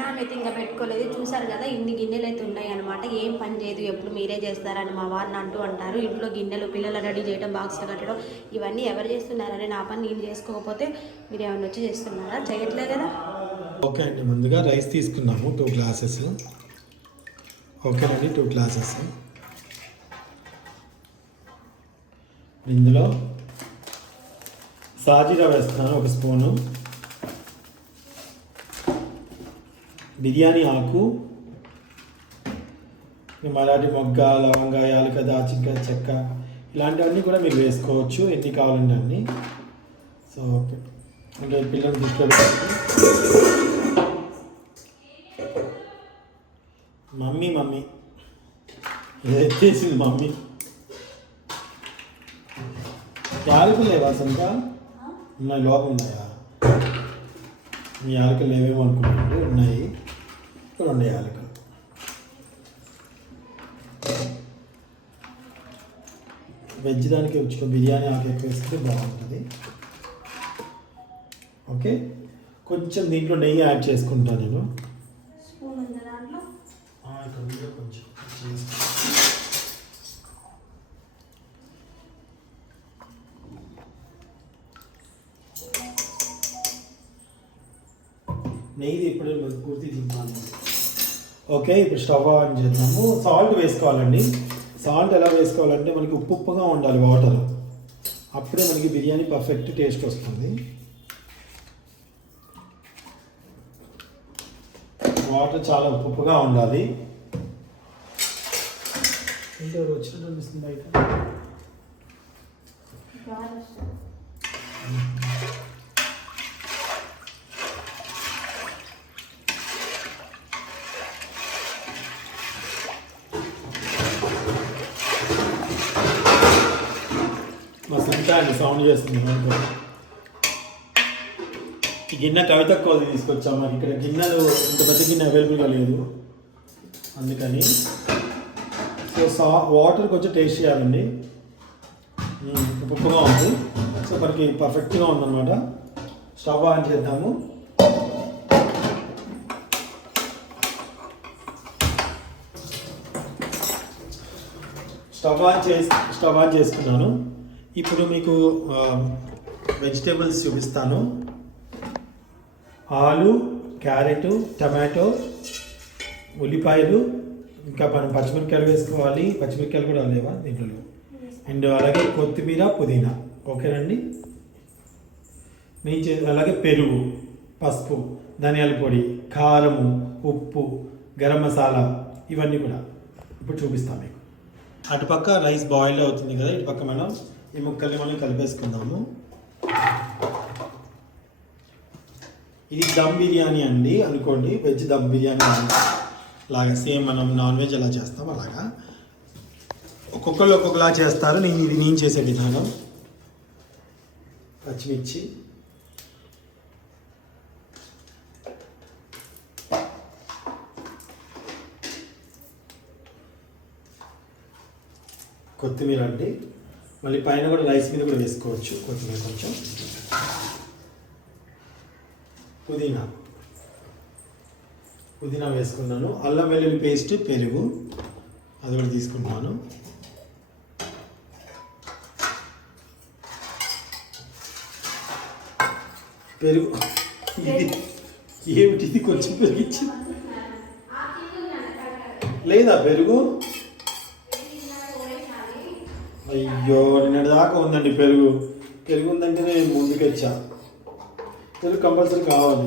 అన్నం అయితే ఇంకా పెట్టుకోలేదు. చూసారు కదా ఇన్ని గిన్నెలు అయితే ఉన్నాయి అనమాట ఏం పని చేయదు ఎప్పుడు మీరే చేస్తారని మా వారిని అంటూ అంటారు. ఇంట్లో గిన్నెలు పిల్లలు రెడీ చేయడం బాక్సులు కట్టడం ఇవన్నీ ఎవరు చేస్తున్నారని నా పని నేను చేసుకోకపోతే మీరు ఏమైనా వచ్చి చేస్తున్నారా? చేయట్లే కదా? ఓకే అండి. ముందుగా రైస్ తీసుకున్నాము టూ గ్లాసెస్. ఓకేనండి టూ గ్లాసెస్. ఇందులో సాజీరా వేస్తున్నాను ఒక స్పూను. బిర్యానీ ఆకు మరాఠీ మొగ్గ లవంగ యాలక దాచిక చెక్క ఇలాంటివన్నీ కూడా మీరు వేసుకోవచ్చు. ఎన్ని కావాలండి అన్ని. So okay. అంటే పిల్లలు పెట్టుకొని మమ్మీ మమ్మీ. చేసింది మమ్మీ? యాలకులు లేవా సంత ఉన్నాయి లోపల ఉన్నాయా? మీ యాలకులు లేవేమో అనుకుంటున్నాడు ఉన్నాయి. ఉన్నాయి యాలకులు వెజ్ దానికి వచ్చిన బిర్యానీ ఆకు ఎక్కువ వేస్తే బాగుంటుంది. ఓకే? కొంచెం దీంట్లో నెయ్యి యాడ్ చేసుకుంటాను నేను. కొంచెం. నెయ్యి ఇప్పుడు పూర్తి దింపాలి ఓకే ఇప్పుడు స్టవ్ ఆన్ చేద్దాము. సాల్ట్ వేసుకోవాలండి. సాల్ట్ ఎలా వేసుకోవాలంటే మనకి ఉప్పు ఉప్పుగా ఉండాలి వాటర్. అప్పుడే మనకి బిర్యానీ పర్ఫెక్ట్ టేస్ట్ వస్తుంది. వాటర్ చాలా ఉప్పు ఉప్పుగా ఉండాలి. వచ్చినట్టు అనిపిస్తుంది బయట. మా అండి సౌండ్ చేస్తుంది మనకు. ఈ గిన్నె కవిత కోది తీసుకొచ్చాం. మరి ఇక్కడ గిన్నెలు ఇంత పెద్ద గిన్నె అవైలబుల్గా లేదు. అందుకని సో సా వాటర్ కొంచెం టేస్ట్ చేయాలండి. ఉప్పుగా ఉంది. సో మనకి పర్ఫెక్ట్గా ఉందన్నమాట. స్టవ్ ఆన్ చేద్దాము. స్టవ్ ఆన్ చేసి స్టవ్ ఆన్ చేసుకున్నాను. ఇప్పుడు మీకు వెజిటేబుల్స్ చూపిస్తాను. ఆలు క్యారెట్ టమాటో ఉల్లిపాయలు ఇంకా మనం పచ్చిమిరపకాయలు వేసుకోవాలి. పచ్చిమిరపకాయలు కూడా లేవా దీంట్లో అండ్ అలాగే కొత్తిమీర పుదీనా. ఓకేనండి నేను చే అలాగే పెరుగు పసుపు ధనియాల పొడి కారము ఉప్పు గరం మసాలా ఇవన్నీ కూడా ఇప్పుడు చూపిస్తాను మీకు. అటుపక్క రైస్ బాయిల్ అవుతుంది కదా ఇటుపక్క మనం ఈ ముక్కల్ని మనం కలిపేసుకుందాము. ఇది దమ్ బిర్యానీ అండి అనుకోండి. వెజ్ దమ్ బిర్యానీ లాగా సేమ్ మనం నాన్ వెజ్ ఎలా చేస్తాం అలాగా. ఒక్కొక్కళ్ళు ఒక్కొక్కలా చేస్తారు. నేను ఇది నేను చేసే విధానం. పచ్చిమిర్చి. కొత్తిమీర అండి. మళ్ళీ పైన కూడా రైస్ మీద కూడా వేసుకోవచ్చు. కొత్తిమీర కొంచెం. పుదీనా. పుదీనా వేసుకున్నాను. అల్లం వెల్లుల్లి పేస్ట్ పెరుగు. అది కూడా తీసుకుంటున్నాను పెరుగు. ఇది ఏమిటి? ఇది కొంచెం పెరిగించి లేదా పెరుగు? అయ్యో నిన్నటి దాకా ఉందండి పెరుగు. పెరుగు ఉందంటే నేను ముందుకొచ్చా పెరుగు కంపల్సరీ కావాలి.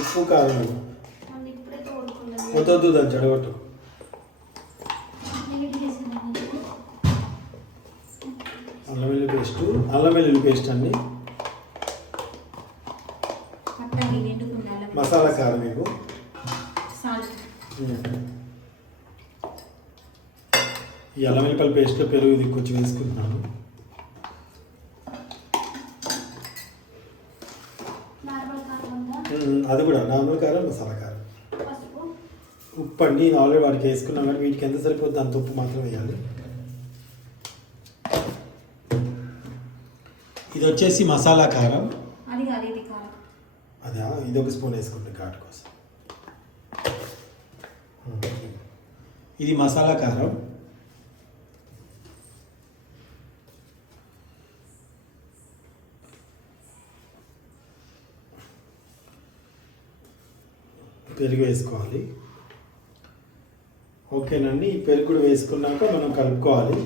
ఉప్పు కారం. వద్దొద్దు దాన్ని చెడగొట్టు. అల్లం వెల్లుల్లి పేస్ట్ అల్లం వెల్లుల్లి పేస్ట్ అండి మసాలా కారం మీకు ఈ అల్లం వెల్లిపల్లి పేస్ట్లో పెరుగు ఇది కొంచెం వేసుకుంటున్నాను. అది కూడా నార్మల్ కారం మసాలా కారం. ఉప్పు అండి నేను ఆల్రెడీ వాడికి వేసుకున్నాం కానీ వీటికి ఎంత సరిపోద్ది అంత ఉప్పు మాత్రం వేయాలి. ఇది వచ్చేసి మసాలా కారం. అదే ఇది ఒక స్పూన్ వేసుకుంటే ఘాటు కోసం. ఇది మసాలా కారం. పెరుగు వేసుకోవాలి. ఓకేనండి ఈ పెరుగు కూడా వేసుకున్నాక మనం కలుపుకోవాలి.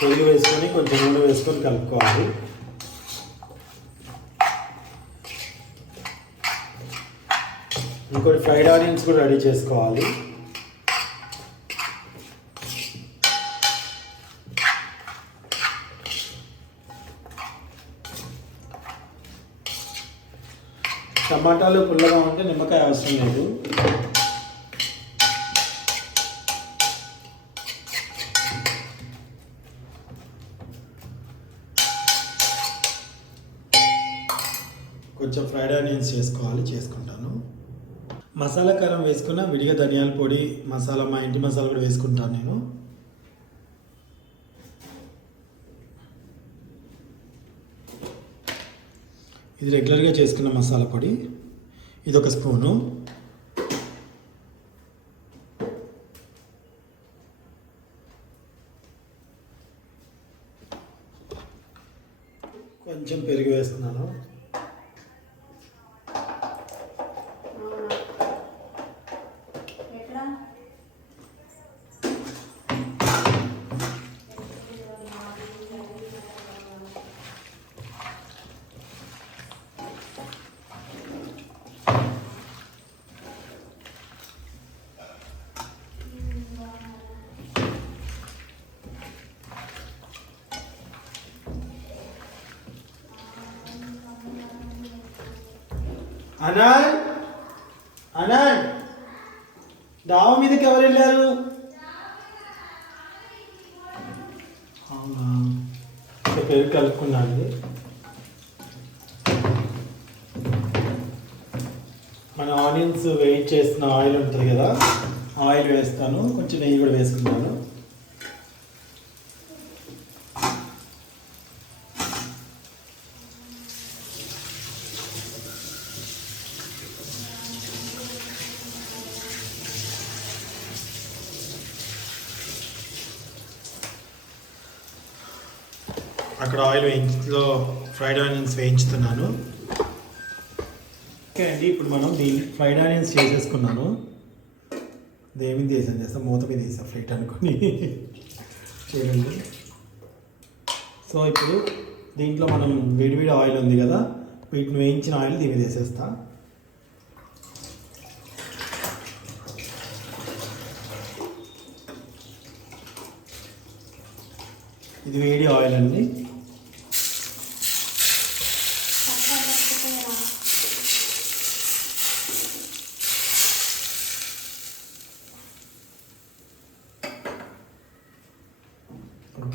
పెరుగు వేసుకొని కొంచెం నూనె వేసుకొని కలుపుకోవాలి. ఇంకోటి ఫ్రైడ్ ఆనియన్స్ కూడా రెడీ చేసుకోవాలి. టమాటాలు పుల్లగా ఉంటే నిమ్మకాయ అవసరం లేదు. కొంచెం ఫ్రైడ్ ఆనియన్స్ చేసుకోవాలి చేసుకుంటాను. మసాలా కారం వేసుకున్న విడిగా ధనియాల పొడి మసాలా మా ఇంటి మసాలా కూడా వేసుకుంటాను నేను. ఇది రెగ్యులర్గా చేసుకున్న మసాలా పొడి. ఇది ఒక స్పూను. కొంచెం పెరుగు వేస్తున్నాను. అనాన్ అనాన్ దావ మీదకి ఎవరు వెళ్ళారు? పేరు కలుపుకున్నాను మన ఆనియన్స్ వెయిట్ చేసిన ఆయిల్ ఉంటుంది కదా ఆయిల్ వేస్తాను. కొంచెం నెయ్యి కూడా వేసుకున్నాను ఇక్కడ ఆయిల్ వేయించులో ఫ్రైడ్ ఆనియన్స్ వేయించుతున్నాను. ఓకే అండి ఇప్పుడు మనం దీన్ని ఫ్రైడ్ ఆనియన్స్ చేసేసుకున్నాను. దేమి చేసాను చేస్తా? మూత మీద వేసా ఫ్లైట్ అనుకుని. చూడండి. సో ఇప్పుడు దీంట్లో మనం వేడివేడి ఆయిల్ ఉంది కదా వీటిని వేయించిన ఆయిల్ దీని మీద వేసేస్తా. ఇది వేడి ఆయిల్ అండి.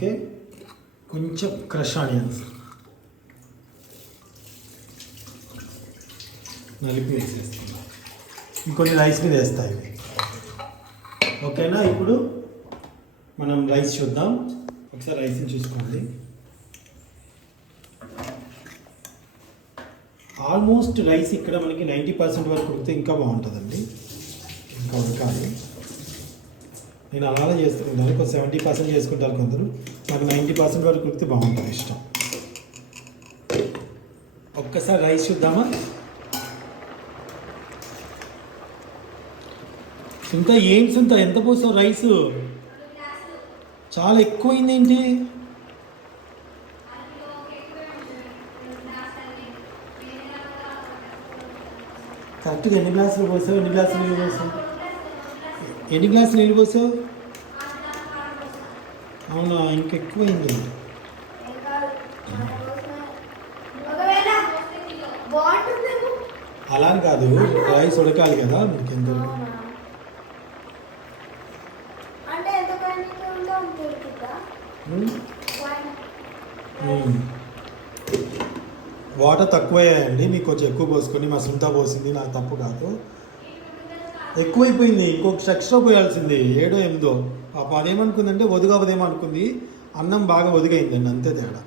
ఓకే? కొంచెం క్రష్ ఆనియన్స్. నలిపి వేసేస్తున్నాం ఇంకొన్ని రైస్ మీద వేస్తాయి ఓకేనా? ఇప్పుడు మనం రైస్ చూద్దాం. ఒకసారి రైస్ని చూసుకోండి. ఆల్మోస్ట్ రైస్ ఇక్కడ మనకి నైంటీ పర్సెంట్ వరకు ఉడికితే ఇంకా బాగుంటుందండి ఇంకా ఉడకాలి నేను అలానే చేసుకుంటాను కొంచెం సెవెంటీ పర్సెంట్ చేసుకుంటారు కొందరు. నాకు నైంటీ పర్సెంట్ వరకు కుడితే బాగుంటుంది ఇష్టం. ఒక్కసారి రైస్ చూద్దామా? సుంత ఏం సుంత ఎంత పోసావు రైస్? చాలా ఎక్కువైంది ఏంటి? కరెక్ట్గా ఎన్ని గ్లాసులు పోసావు? ఎన్ని గ్లాసులు పోసావు? ఎన్ని గ్లాసులు నీళ్ళు పోసావు అవునా ఒకవేళ బాగుంటుందేమో అలా అని కాదు రైస్ ఉడకాలి కదా మీకు ఎంత One. ఉమ్. వాటర్ తక్కువయ్యాయండి మీకు కొంచెం ఎక్కువ పోసుకొని మా సుంత పోసింది నాకు తప్పు కాదు ఎక్కువైపోయింది. ఇంకొక ఎక్స్ట్రా పోయాల్సింది ఏడో ఎనిమిదో. పాప అదేమనుకుందంటే ఒదుగవదేమో అనుకుంది. అన్నం బాగా ఒదిగైందండి అంతే తేడా.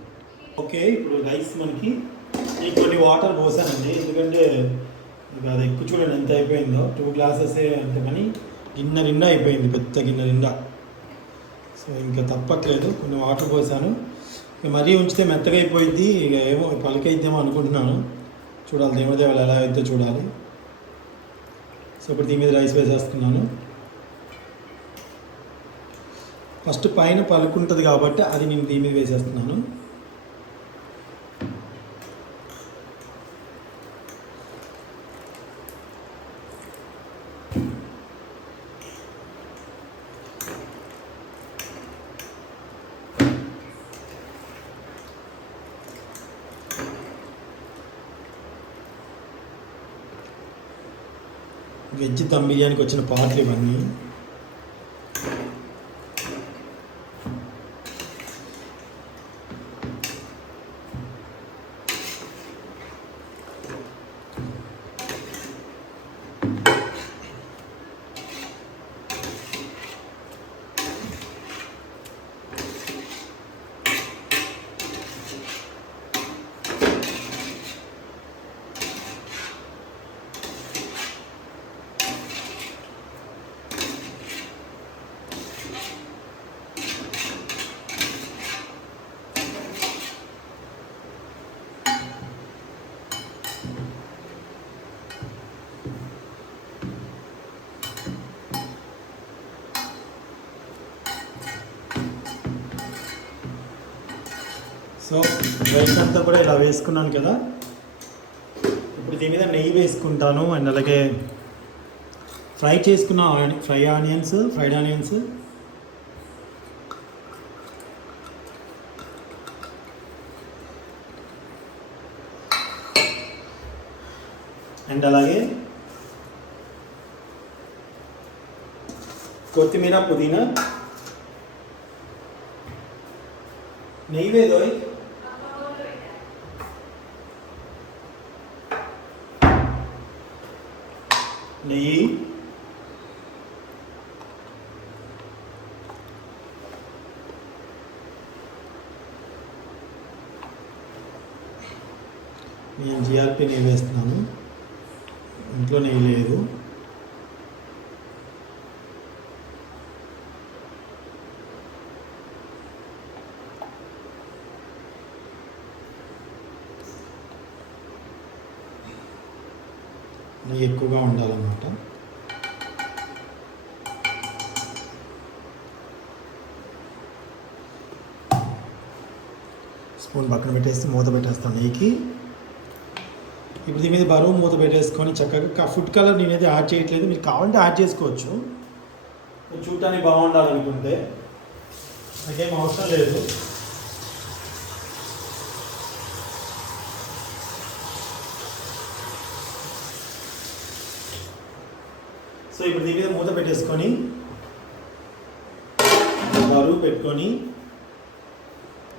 ఓకే ఇప్పుడు రైస్ మనకి కొన్ని వాటర్ పోసానండి. ఎందుకంటే ఇక అది ఎక్కువ చూడండి ఎంత అయిపోయిందో. టూ గ్లాసెస్ అంతే కానీ గిన్నె నిండా అయిపోయింది పెద్ద గిన్నె నిండా. సో ఇంకా తప్పట్లేదు. కొన్ని వాటర్ పోసాను. ఇక మరీ ఉంచితే మెత్తగా అయిపోయింది. ఇక ఏమో పలికైద్దేమో అనుకుంటున్నాను. చూడాలి దేవుడి దేవుడు ఎలా అయితే చూడాలి. సో ఇప్పుడు దీని మీద రైస్ వేసేస్తున్నాను. ఫస్ట్ పైన పలుకుంటుంది కాబట్టి అది నేను దీని మీద వేసేస్తున్నాను. వెజ్ దమ్ బిర్యానీకి వచ్చిన పార్ట్లు ఇవన్నీ. సో రైస్ అంతా కూడా ఇలా వేసుకున్నాను కదా. ఇప్పుడు దీని మీద నెయ్యి వేసుకుంటాను అండ్ అలాగే ఫ్రై చేసుకున్న fry onions fried onions. And అలాగే కొత్తిమీర పుదీనా. నెయ్యి వేదోయ్ నెయ్యి నేను జిఆర్పి నెయ్యి వేస్తున్నాను. ఇంట్లో నెయ్యి లేదు. నెయ్యి ఎక్కువగా ఉండాలన్నమాట. స్పూన్ పక్కన పెట్టేసి మూత పెట్టేస్తాను నెయ్యికి. ఇప్పుడు దీని మీద బరువు మూత పెట్టేసుకొని చక్కగా ఫుడ్ కలర్ నేనైతే యాడ్ చేయట్లేదు. మీరు కావాలంటే యాడ్ చేసుకోవచ్చు. చూడటానికి బాగుండాలనుకుంటే. నాకేం అవసరం లేదు. సో ఇప్పుడు దీని మీద మూత పెట్టేసుకొని బరువు పెట్టుకొని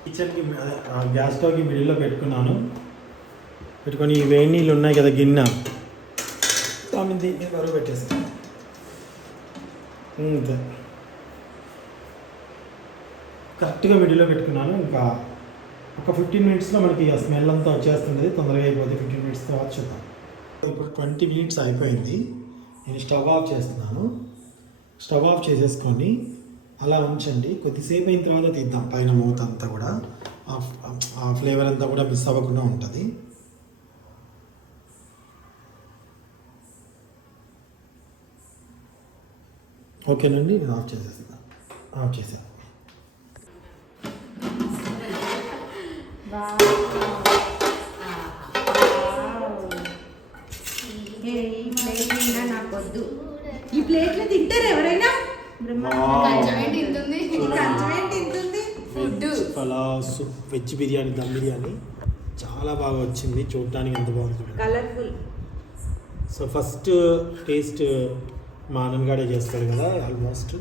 కిచెన్కి గ్యాస్ స్టవ్కి మిడిల్లో పెట్టుకున్నాను. పెట్టుకొని ఈ వేడి నీళ్ళు ఉన్నాయి కదా గిన్నె. దాని దీని మీద బరువు పెట్టేస్తాను అంతే. కరెక్ట్గా మిడిల్లో పెట్టుకున్నాను. ఇంకా ఒక ఫిఫ్టీన్ మినిట్స్లో మనకి ఆ స్మెల్ అంతా వచ్చేస్తుంది. తొందరగా అయిపోతుంది ఫిఫ్టీన్ మినిట్స్ తర్వాత చూద్దాం. ఇప్పుడు ట్వంటీ మినిట్స్ అయిపోయింది. నేను స్టవ్ ఆఫ్ చేస్తున్నాను. స్టవ్ ఆఫ్ చేసేసుకొని అలా ఉంచండి. కొద్దిసేపు అయిన తర్వాత తీద్దాం. పైన మూత అంతా కూడా. ఆ- ఫ్లేవర్ అంతా కూడా మిస్ అవ్వకుండా ఉంటుంది. ఓకేనండి నేను ఆఫ్ చేసేస్తాను ఆఫ్ చేసాను వెజ్ బిర్యానీ దమ్ బిర్యానీ చాలా బాగా వచ్చింది. చూడటానికి ఎంత బాగుంది కలర్ఫుల్ సో ఫస్ట్ టేస్ట్ మా ఆనందగాడే చేస్తాడు కదా ఆల్మోస్ట్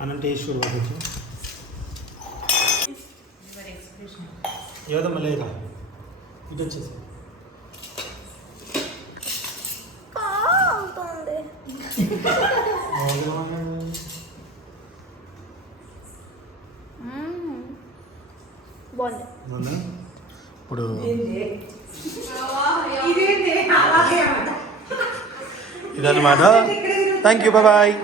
అన్నం టేస్ట్ చూడు కొంచెం. యోదమ్మ లేదా ఇటు వచ్చేసి Madha. Thank you. Bye bye.